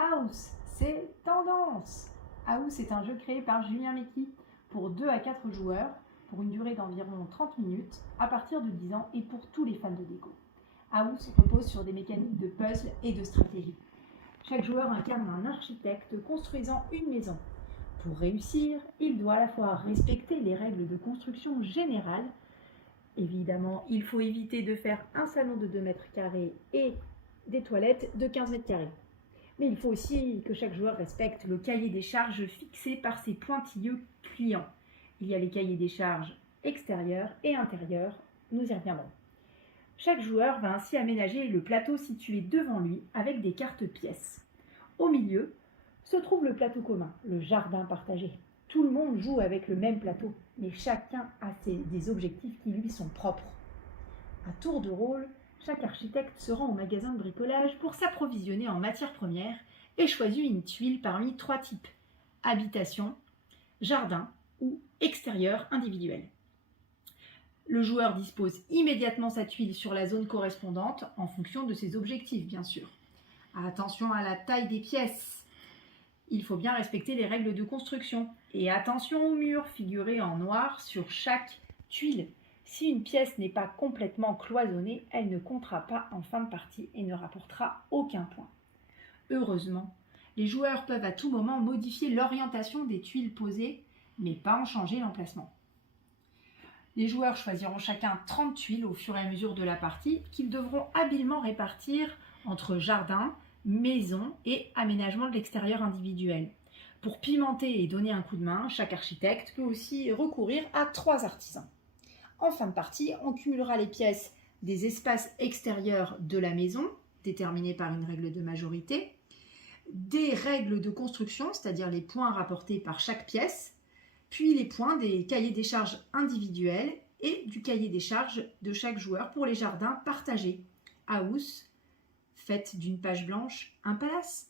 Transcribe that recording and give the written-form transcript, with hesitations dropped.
House, c'est tendance. House est un jeu créé par Julien Meki pour 2 à 4 joueurs pour une durée d'environ 30 minutes à partir de 10 ans et pour tous les fans de déco. House repose sur des mécaniques de puzzle et de stratégie. Chaque joueur incarne un architecte construisant une maison. Pour réussir, il doit à la fois respecter les règles de construction générales. Évidemment, il faut éviter de faire un salon de 2 mètres carrés et des toilettes de 15 mètres carrés. Mais il faut aussi que chaque joueur respecte le cahier des charges fixé par ses pointilleux clients. Il y a les cahiers des charges extérieurs et intérieurs, nous y reviendrons. Chaque joueur va ainsi aménager le plateau situé devant lui avec des cartes pièces. Au milieu se trouve le plateau commun, le jardin partagé. Tout le monde joue avec le même plateau, mais chacun a des objectifs qui lui sont propres. À tour de rôle, chaque architecte se rend au magasin de bricolage pour s'approvisionner en matières premières et choisit une tuile parmi 3 types: habitation, jardin ou extérieur individuel. Le joueur dispose immédiatement sa tuile sur la zone correspondante en fonction de ses objectifs, bien sûr. Attention à la taille des pièces. Il faut bien respecter les règles de construction. Et attention aux murs figurés en noir sur chaque tuile. Si une pièce n'est pas complètement cloisonnée, elle ne comptera pas en fin de partie et ne rapportera aucun point. Heureusement, les joueurs peuvent à tout moment modifier l'orientation des tuiles posées, mais pas en changer l'emplacement. Les joueurs choisiront chacun 30 tuiles au fur et à mesure de la partie qu'ils devront habilement répartir entre jardin, maison et aménagement de l'extérieur individuel. Pour pimenter et donner un coup de main, chaque architecte peut aussi recourir à 3 artisans. En fin de partie, on cumulera les pièces des espaces extérieurs de la maison, déterminés par une règle de majorité, des règles de construction, c'est-à-dire les points rapportés par chaque pièce, puis les points des cahiers des charges individuels et du cahier des charges de chaque joueur pour les jardins partagés. House, faites d'une page blanche un palace.